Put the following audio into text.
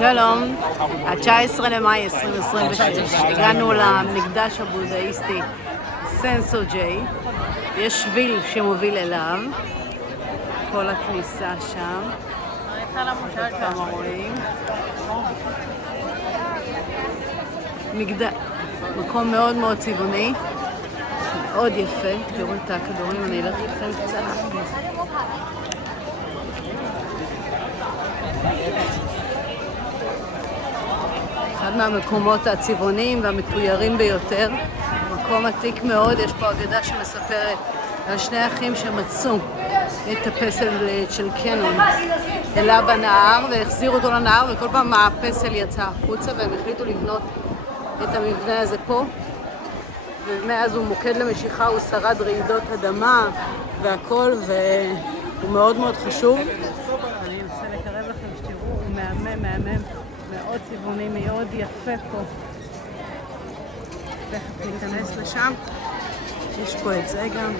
שלום, ה-19 למאי 2026, הגענו למקדש הבודהיסטי סנסוג'יי, יש שביל שמוביל אליו, כל הכניסה שם, כמה רואים, מקום מאוד מאוד צבעוני, מאוד יפה, תראו את הכדורים, אני אלך איתכם קצת. אחד מהמקומות הצבעוניים והמתוירים ביותר, מקום עתיק מאוד. יש פה אגדה שמספרת על שני אחים שמצאו את הפסל של קנון אלה בנהר והחזירו אותו לנהר, וכל פעם הפסל יצא החוצה והם החליטו לבנות את המבנה הזה פה, ומאז הוא מוקד למשיכה, הוא שרד רעידות אדמה והכל, והוא מאוד מאוד חשוב. אני אנסה לקרב לכם שתראו, הוא מהמם, מאוד צבעוני, מאוד יפה פה. תכף ניכנס לשם, יש פה את זה גם.